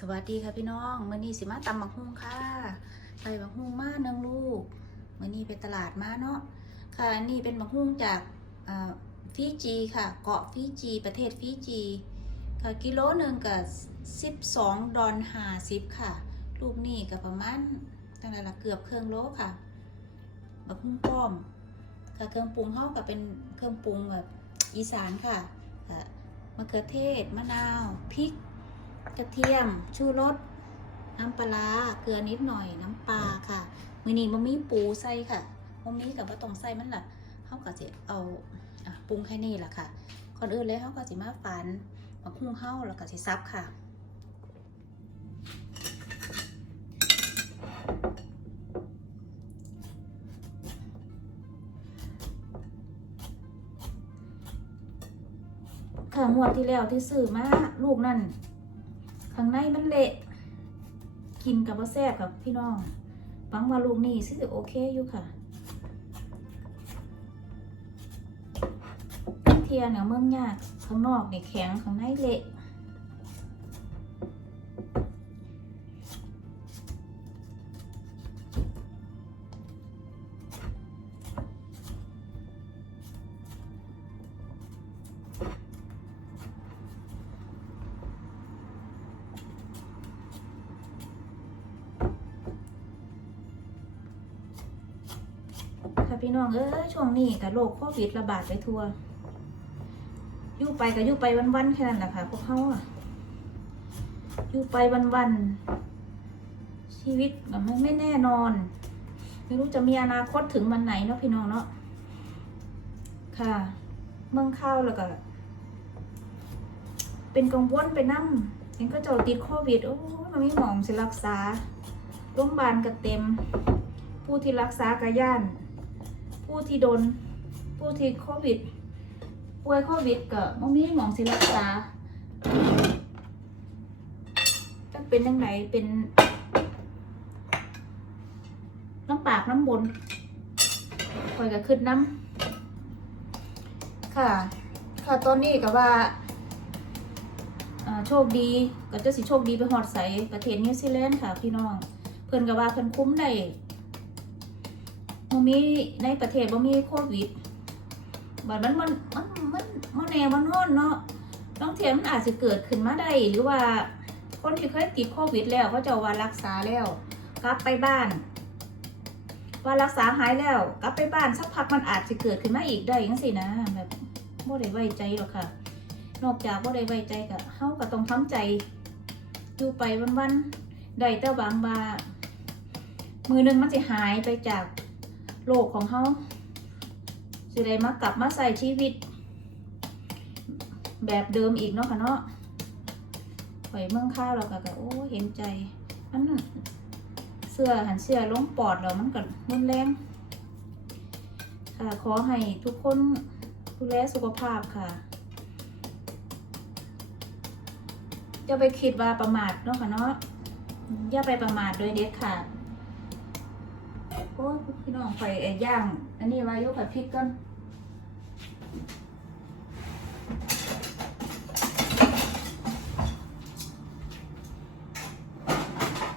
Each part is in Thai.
สวัสดีค่ะพี่น้องเมื่อนี้สิมาตำบักฮุ่งค่ะใส่บักฮุ่งมาหนึ่งลูกมื่อนี้ไปตลาดมาเนาะค่ะอันนี้เป็นบักฮุ่งจากฟิจีค่ะ เกาะฟิจี ประเทศฟิจีค่ะกิโลหนึ่งกับสิบสองดอลห้าสิบค่ะ ลูกนี่กับประมาณตั้งแต่ละเกือบเครื่องโลค่ะบักฮุ่งป้อมค่ะเครื่องปรุงเฮากับเป็นเครื่องปรุงแบบอีสานค่ะค่ะมะเขือเทศมะนาวพริก กระเทียม ชูรส น้ำปลาร้าเกลือนิดหน่อย น้ำปลาค่ะ มือนี้บะมีปูใส่ค่ะบะมีกับว่าต้องใส่มันล่ะเขาก็จะเอาปรุงแค่นี้แหละค่ะ ก่อนอื่นเลยเขาก็จะมาฝันมาคุ้งเข้าแล้วก็จะซับค่ะค่ะงวดที่แล้วที่ซื้อมาลูกนั่น ข้างในมันเละกินกับว่าแซ่บกับพี่น้องฟังว่าลูกนี่สิโอเคอยู่ค่ะเทียนเนี่ยเมืองยากข้างนอกเนี่ยแข็งข้างในเละ ค่ะพี่น้องเอ้ยช่วงนี้กับโรคโควิดระบาดไปทั่วยู่ไปก็อยู่ไปวันๆแค่นั้นแหละค่ะพวกเขาอะยู่ไปวันๆชีวิตแบบไม่แน่นอน ไม่รู้จะมีอนาคตถึงวันไหนเนาะพี่น้องเนาะค่ะ เมืองข้าวแล้วก็เป็นกังวลไปนั่งเองก็เจะติดโควิดโอ้ยมันไม่หมองสิรักษาโรงพยาบาลก็เต็ม ผู้ที่รักษากระย่าน ผู้ที่โดนผู้ที่โควิด ป่วยโควิดก็บ่มีหมองสิรักษาจะเป็นยังไงเป็นน้ำปากน้ำบนคอยก็ขึ้นน้ำค่ะ ค่ะตอนนี้ก็ว่าโชคดีก็จะสิโชคดีไปหอดใสประเทศนิวซีแลนด์ค่ะพี่น้อง เพิ่อนก็ว่าเพิ่อนคุ้มได้ บ่มีในประเทศบ่มีโควิดบัดนั้นมันมันมันมันแน่มันฮ้อนเนาะต้องเทียมมันอาจจะเกิดขึ้นมาได้หรือว่าคนที่เคยติดโควิดแล้วเขาจะว่ารักษาแล้วกลับไปบ้าน ว่ารักษาหายแล้วกลับไปบ้านสักพักมันอาจจะเกิดขึ้นมาอีกได้จังซี่นะแบบบ่ได้ไว้ใจหรอกค่ะ นอกจากบ่ได้ไว้ใจก็เฮาก็ต้องทำใจอยู่ไปวันๆได้แต่บางบามือหนึงมันสิหายไปจาก โลกของเขาสิได้มากลับมาใส่ชีวิต แบบเดิมอีกเนาะค่ะเนาะหอยเมืองข้าวเราก็ก็โอ้เห็นใจมันน่ะเสื้อหันเสื้อลงปอดแล้วมันก็รุนแรงค่ะขอให้ทุกคนดูแลสุขภาพค่ะอย่าไปคิดว่าประมาทเนาะค่ะเนาะอย่าไปประมาทโดยเด็ดขาด โอ้ยพี่น้องไปไอ้ย่าง อันนี้วายุกับพริกก่อน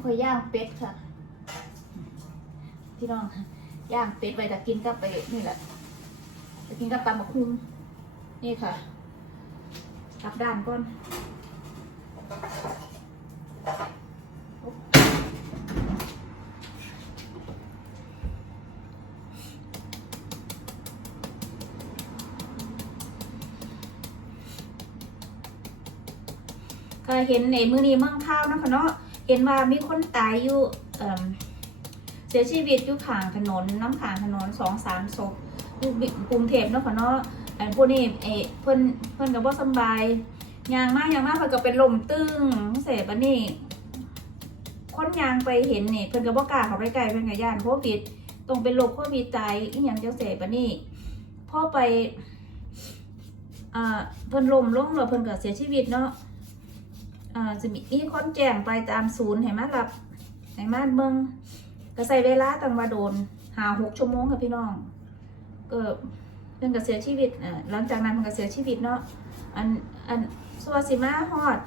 ไปย่างเป็ดค่ะ พี่น้องย่างเป็ดไปแต่กินกับไปนี่แหละจะกินกับตำบักหุ่งนี่ค่ะกลับด้านก่อน ก็เห็นในมือนี้เมืองข้าวนะคะเนาะเห็นว่ามีคนตายอยู่เสียชีวิตอยู่ขางถนนน้ำขางถนนสองสามศพอยู่กรุงเทพเนาะค่ะเนาะไอันพวกนี้เออเพิ่นเพิ่นก็บ่สบายยางมากยางมากเพิ่นก็เป็นลมตึงเสพอันนี้คนยางไปเห็นนี่เพิ่นก็บ่กล้าเขาไปใกลเพิ่นก็ย่านโควิดตรงเป็นโรคโควิดตายอีหยังจังเสพอันนี้พอไปอ่าเพิ่นลมลงแล้วเพิ่นก็เสียชีวิตเนาะ อ่าจะมีมีคนแจ้งไปตามศูนย์ให้มารับให้มาเมืองก็ใส่เวลาตั้งว่าโดนหาหกชั่วโมงค่ะพี่น้องก็เพิ่นก็เสียชีวิตหลังจากนั้นเพิ่นก็เสียชีวิตเนาะอันอันสวนสิมาฮอด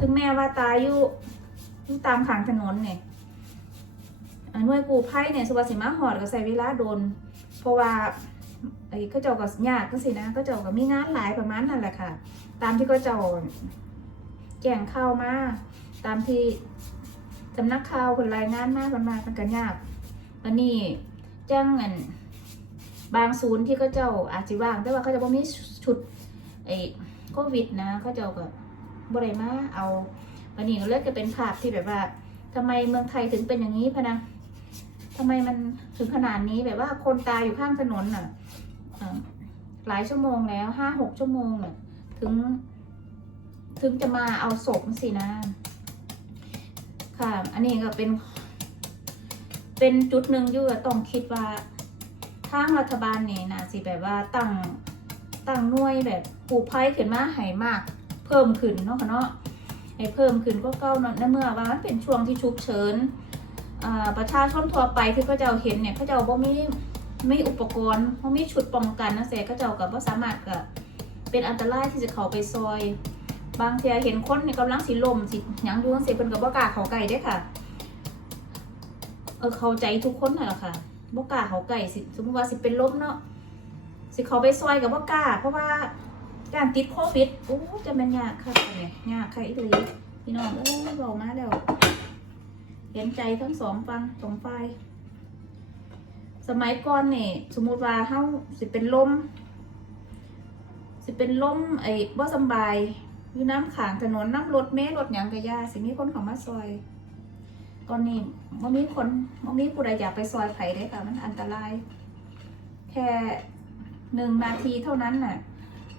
ถึงแม้ว่าตายอยู่ตามขางถนนเนี่ยอ่าหน่วยกู้ภัยเนี่ยสุภาษิมาหอดก็ใส่เวลาโดน เพราะว่าไอ้ก็เจ้าก็ยากก็สินะก็เจ้าก็มีงานหลายประมาณนั่นแหละค่ะ ตามที่ก็เจ้า แจ้งข่าวมาตามที่สำนักข่าวคนรายงานมาประมาณมันก็ยากอันนี้จ้างเงินบางศูนย์ที่เขาเจ้าอาจจะว่าง แต่ว่าเขาจะบ่มีชุดไอ้โควิดนะเขาเจ้าก็บ่ได้มาเอาวันนี้เลยก็เป็นภาพที่แบบว่าทำไมเมืองไทยถึงเป็นอย่างนี้พะนะทำไมมันถึงขนาดนี้แบบว่าคนตายอยู่ข้างถนนน่ะหลายชั่วโมงแล้วห้าหกชั่วโมงน่ะถึง ถึงจะมาเอาศพสินะ ค่ะ อันนี้ก็เป็น เป็นจุดหนึ่งยุ่ต้องคิดว่าทางรัฐบาลนี่นะสิแบบว่าตั้งตั้งหน่วยแบบปลูกไผ่ขึ้นมาให้มาก เพิ่มขึ้นเนาะค่ะเนาะให้เพิ่มขึ้นก็เก้าเนาะในเมื่อว่ามันเป็นช่วงที่ฉุกเฉินอ่าประชาชนทั่วไปที่เขาจ้าเห็นเนี่ยเขาจ้าบ่มีไม่อุปกรณ์บ่มีชุดป้องกันนะเสียเขาจ้ากับว่าสามารถกับเป็นอันตรายที่จะเข้าไปซอย บางเทียเห็นคนในกำลังสิลมสิหยังอยู่จังซี่เพิ่นก็บ่กล้าเขาใกล้เด้ค่ะ เออเข้าใจทุกคนน่ะล่ะค่ะบ่กล้าเขาใกล้สิสมมติว่าสิเป็นลมเนาะสิเขาไปซอยก็บ่กล้า เพราะว่าการติดโควิดโอ้จะแม่นยากค่ะเนี่ยยากค่ะอีหลีพี่น้องเอ้บอกมาแล้วเห็นใจทั้งสองฟังสองฝ่ายสมัยก่อนเนี่ยสมมติว่าเฮาสิเป็นลมสิเป็นลมไอ้บ่สบาย อยู่น้ำขางถนนน้ำรถเมล์รถหยังกะยาสิมีคนเข้ามาซอย ตอนนี้บ่มีคนบ่มีผู้ใดอยากไปซอยไผ่ได้ค่ะมันอันตราย แค่หนึ่งนาทีเท่านั้นน่ะ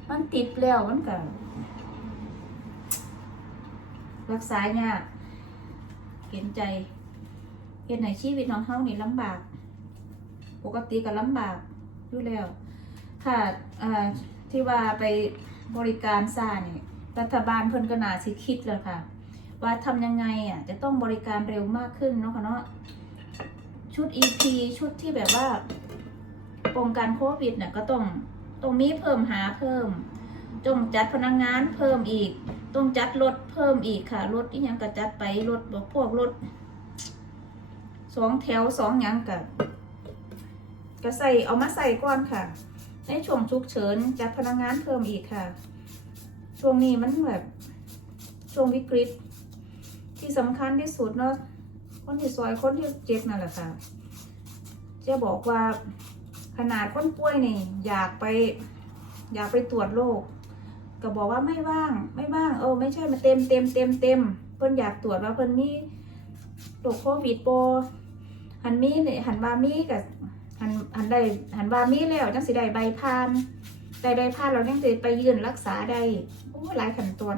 มันติดแล้วมันก็รักษายากเห็นใจเห็นในชีวิตน้องเฮานี่ลำบาก ปกติก็ลำบากอยู่แล้ว ค่ะที่ว่าไปบริการซ่าเนี่ย รัฐบาลเพิ่นก็น่าสิคิดแล้วค่ะ ว่าทำยังไงอะจะต้องบริการเร็วมากขึ้นเนาะค่ะเนาะชุด EP ชุดที่แบบว่าป้องกันโควิดเนี่ยก็ต้องต้องมีเพิ่มหาเพิ่มจงจัดพนักงงานเพิ่มอีกต้องจัดรถเพิ่มอีกค่ะรถอีหยังก็จัดไปรถบอกพวกรถสองแถวสองยังกับก็ใส่เอามาใส่ก่อนค่ะในช่วงฉุกเฉินจัดพนักงงานเพิ่มอีกค่ะ ช่วงนี้มันแบบช่วงวิกฤต ที่สำคัญที่สุดเนาะคนที่ซอยคนที่เจ็บนั่นแหละค่ะจะบอกว่าขนาดคนป่วยนี่อยากไป อยากไปตรวจโรคก็บอกว่าไม่ว่างไม่ว่างเออไม่ใช่มาเต็มเต็มเต็มเต็มเพิ่นอยากตรวจว่าเพิ่นมีโรคโควิดโปหันมีเนี่ยหันบามีกับหันหันได้หันบามีแล้วจังสิได้ใบพานได้ใบพานเราจังสิไปยื่นรักษาได้ หลายขั้นตอน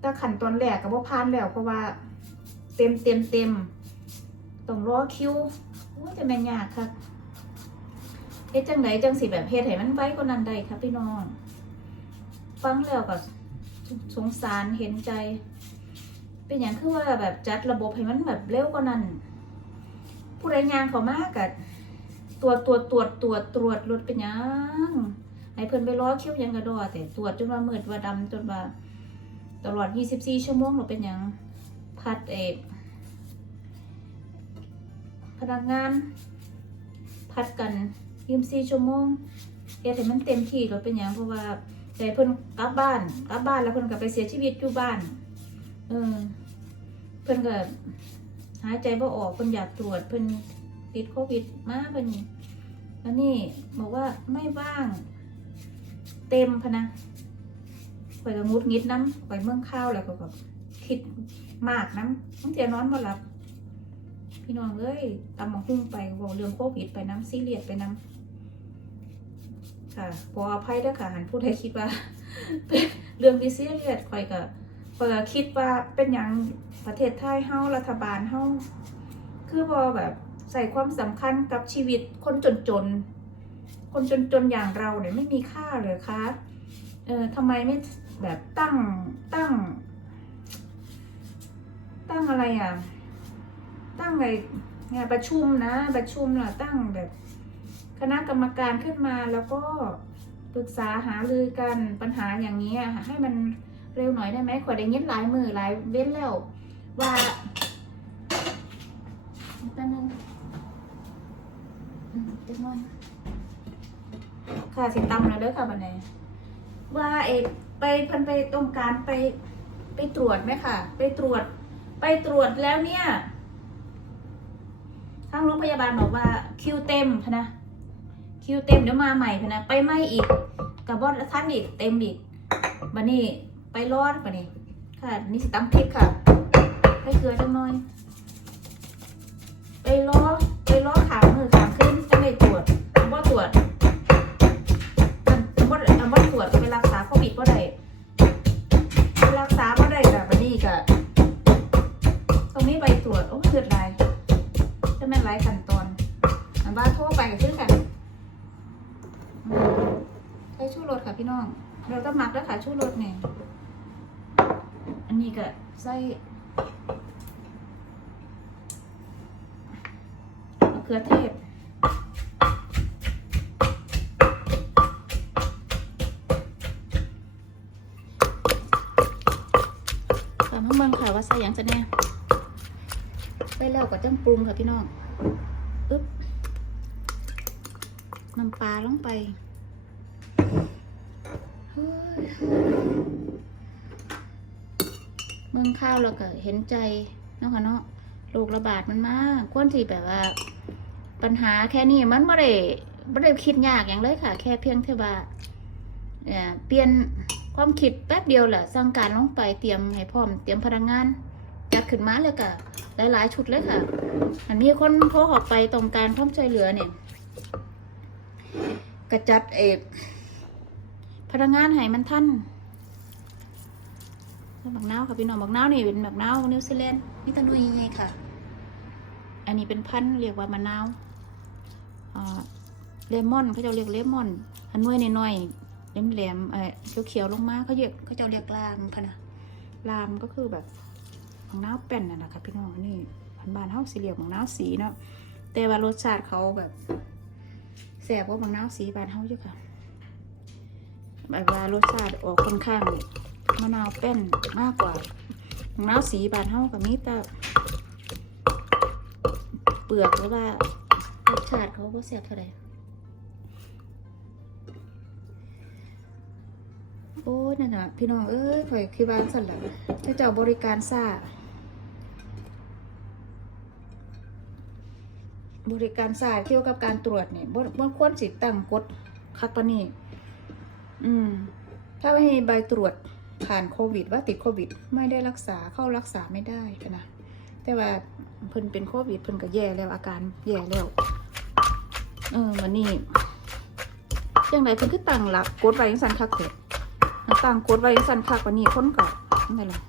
แต่ขั้นตอนแรกก็บ่ผ่านแล้วเพราะว่าเต็มเต็มเต็มต้องรอคิวโอ้ยจะแม่นยากค่ะเฮ็ดจังไดจังสิแบบเฮ็ดให้มันไวกว่านั้นได้ค่ะพี่น้อง ฟังแล้วก็สงสารเห็นใจ เป็นอย่างคือว่าแบบจัดระบบให้มันแบบเร็วกว่านั้นผู้ใดงานเขามากกับตรวจตรวจตรวจตรวจตรวจรถเป็นยัง ให้เพิ่นไปรอคิวยังกระดอแต่ตรวจจนว่ามืดว่าดำจนว่าตลอด 24 ชั่วโมงหนูเป็นหยังพัดเอกพนักงานพัดกัน24ชั่วโมงเฮ็ดให้มันเต็มที่ก็เป็นหยังเพราะว่าแต่เพิ่นกลับบ้านกลับบ้านแล้วเพิ่นก็ไปเสียชีวิตอยู่บ้าน เออ เพิ่นก็หายใจบ่ออกเพิ่นอยากตรวจเพิ่นติดโควิดมาเพิ่นอันนี้บอกว่าไม่ว่าง เต็มพะนะข่อยก็งุดงิดน้ำข่อยเมืองข้าวแล้วก็แบบคิดมากน้ำต้องเทียนอนมาหลับ พี่น้องเอ้ยตำหมกหุ้งไปบอกเรื่องโควิดไปน้ำซีเรียสไปน้ำค่ะขออภัยด้วยค่ะหันพูดให้คิดว่าเป็นเรื่องที่ซีเรียสข่อยก็ข่อยก็คิดว่าเป็นอย่างประเทศไทยเฮารัฐบาลเฮาคือพอแบบใส่ความสำคัญกับชีวิตคนจนๆ คนจนๆอย่างเราเนี่ยไม่มีค่าเลยคะเออทำไมไม่แบบตั้งตั้ง ตั้งอะไรอะ ตั้งอะไงงานประชุมนะ ประชุมล่ะตั้งแบบ คณะกรรมการขึ้นมาแล้วก็ปรึกษาหารือกันปัญหาอย่างนี้ให้มันเร็วหน่อยได้ไหมขอได้ยินหลายมือหลายเว้นแล้วว่าแป๊บนึงอืมเล็กน้อย ค่ะสิตำแล้วเด้อค่ะบันไดว่าเอไปพันไปตรงการไปไปตรวจไหมค่ะ ไปตรวจ ไปตรวจแล้วเนี่ยทางโรงพยาบาลบอกว่าคิวเต็มพนะคิวเต็มเดี๋ยวมาใหม่พนะไปไม่อีกกับบอสท่านอีกเต็มอีกบันนี้ไปรอดบันนี้ค่ะ นี่สิตำพริกค่ะให้เกลือจังหน่อย ไปล้อไปล้อขามมือขามขึ้นจะไม่ตรวจบ่ตรวจ วจก็ไปรักษาโควิดบ่ได้ไปรักษาบ่ได้ก็บัดนี้ก็ตรงนี้ใบตรวจโอ้เกิดหลายจะแม่นหลายขั้นตอนอันว่าโทรไปก็คือกันใช้ชูรสค่ะพี่น้อง เราต้องหมักแล้วค่ะชูรสเนี่ยอันนี้ก็ใส่มะเขือเทศ ก็จังปรุงค่ะพี่น้องอึ๊บน้ำปลาลงไปเมืองข้าวเราก็เห็นใจเนาะค่ะเนาะโรคระบาดมันมากควรที่แบบว่า ปัญหาแค่นี้มันไม่ได้ไม่ได้คิดยากอย่างเลยค่ะ แค่เพียงแค่ว่าเอ่เปลี่ยนความคิดแป๊บเดียวแหละสั่งการลงไปเตรียมให้พร้อมเตรียมพนักงาน จัดขึ้นมาเลยค่ะ หลายๆชุดเลยค่ะ อันมีคนโทรออกไปตรงการพร้อมช่วยเหลือเนี่ยกระจัดเออพนักงานให้มันท่านบักนาวค่ะพี่น้องบักนาวนี่เป็นบักนาวนิวซีแลนด์นี่ตะนุยไงค่ะ อันนี้เป็นพันธุ์เรียกว่ามะนาวเลมอนเขาจะเรียกเลมอน อันน้อยน้อยๆแหลมๆเออเขียวๆลงมาเขาเรียกเขาจะเรียกลามพะนะลามก็คือแบบ บางน้าวแป้นน่ะนะคะพี่น้องอันนี่พันบานเฮาสีเหลี่ยวบางน้าวสีเนาะแต่ว่ารสชาติเขาแบบแสบกว่าบางน้าวสีบานเฮาเยอะค่ะแบบว่ารสชาติออกค่อนข้างมะนาวแป้นมากกว่าบางน้าวสีบานเฮากับมีแต่เปลือกหรือว่ารสชาติเขาก็แสบเท่าไหร่โอ้นั่นน่ะพี่น้องเอ้ยข่อยคิดว่าสั่นแหละเจ้าบริการซ่า บริการซ่าเกี่ยวกับการตรวจเนี่ยบ่บ่ควรสิตั้งกฎคักปนนี้อืม ถ้าไม่มีใบตรวจผ่านโควิด ว่าติดโควิด ไม่ได้รักษาเข้ารักษาไม่ได้นะแต่ว่าเพิ่นเป็นโควิดเพิ่นก็แย่แล้วอาการแย่แล้ว เออวันนี้จังไดเพิ่นคือตั้งหลักกฎไว้จังซั่นคักเถอะต่างกดไว้สั่นคักว่านี้คนก็นั่นแหละ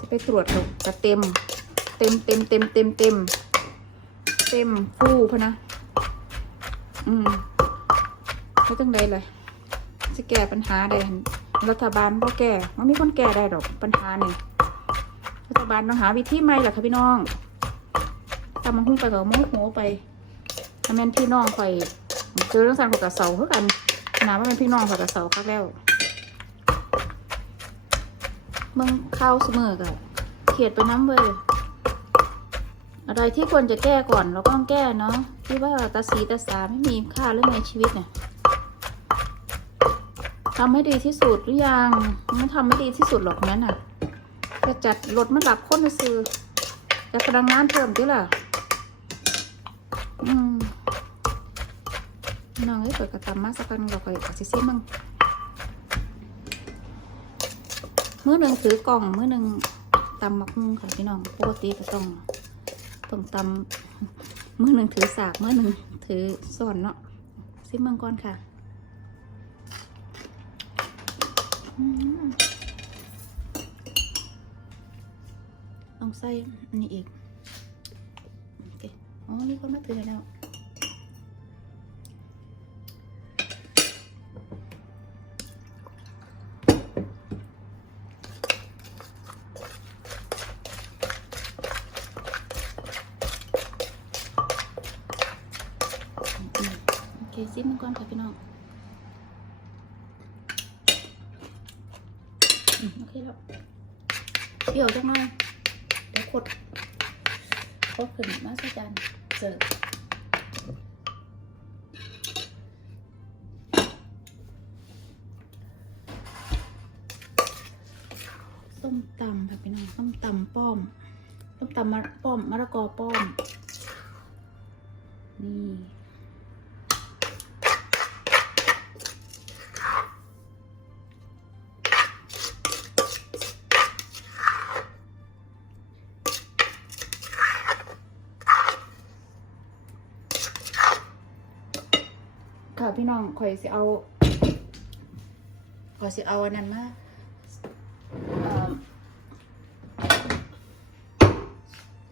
จะไปตรวจเลยจะเต็ม เต็มเต็มเต็มเต็มเต็ม ต็มฟูพะนะ อืมแล้วจังใดเลยจะแก้ปัญหาได้รัฐบาลบ่แก้มันมีคนแก้ได้ดอกปัญหานี่รัฐบาลต้องหาวิธีใหม่แหละค่ะพี่น้องทำมาหุ้งไปกับโมโหไปถ้าแม่นพี่น้องคอยเจอเรื่องสั่นกระเสาเท่ากันนะว่าเป็นพี่น้องกระเสาคักแล้วเมืองเข้าเสมอกับเขียดไปน้ำเวย อะไรที่ควรจะแก้ก่อนเราก็ต้องแก้เนาะที่ว่าตาสีตาสาไม่มีค่าเรื่องในชีวิตเนี่ยทำให้ดีที่สุดหรือยังไม่ทำไม่ดีที่สุดหรอกนั้นน่ะจะจัดรถมาหลับค้นซื้อจะพลังงานเพิ่มด้วยล่ะอืมน้องเอ้ยเปิดกระตำมาสักกันเราก็อาจจะซิมั่งเมื้อหนึ่งถือกล่องเมื้อหนึ่งตำมักมุงค่ะพี่น้องปกติก็ต้อง ต้องตำเมื่อหนึ่งถือสากเมื่อหนึ่งถือส่อนเนาะซิมมังก่อนค่ะต้องใส่อันนี้อีกโอเคอ๋อนี่คนมาถือแล้ว โอเคซิมันก่อนค่ะพี่น้องอโอเคแล้วเปรี้ยวจังเลยเดี๋ยวขดขดขึ้นมาสักจานเสิร์ฟส้มตำค่ะพี่น้องส้มตำป้อมส้มตำมะป้อมมะละกอป้อมนี่ ข่อยสิเอาข่อยสิเอาอันนั้นมาเอ่อ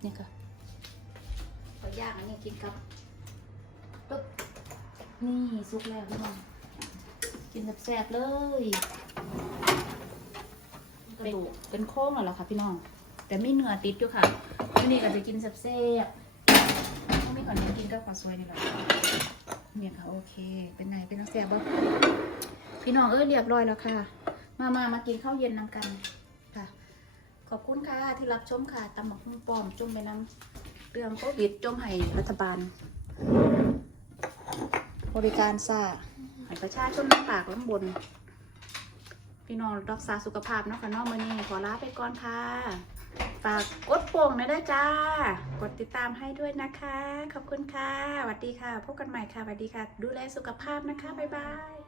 นี่ค่ะข่อยย่างอันนี้กินกับปึ๊บนี่สุกแล้วพี่น้องกินแซ่บๆเลยกระดูกเป็นโค้งแล้วล่ะค่ะพี่น้อง แต่ไม่เนื้อติดอยู่ค่ะวันนี้ก็จะกินแซ่บๆต้องมีก่อนนี้กินกับข้าวสวยนี่แหละ เนี่ยค่ะโอเค เป็นไงเป็นนักแสบบ่พี่น้องเอ้ยเรียบร้อยแล้วค่ะ มามามากินข้าวเย็นนำกันค่ะ ขอบคุณค่ะที่รับชมค่ะตำหมักหุ่งป้อมจุ่มไปน้ำเรื่องโควิดจมให้รัฐบาล บริการซ่าให้ประชาชนลำบากลำบน พี่น้องรักษาสุขภาพเนาะค่ะนอกมือนี้ขอลาไปก่อนค่ะ ฝากกดปุ่มหนะด้วยจ้า กดติดตามให้ด้วยนะคะ ขอบคุณค่ะสวัสดีค่ะ พบกันใหม่ค่ะสวัสดีค่ะ ดูแลสุขภาพนะคะ บ๊ายบาย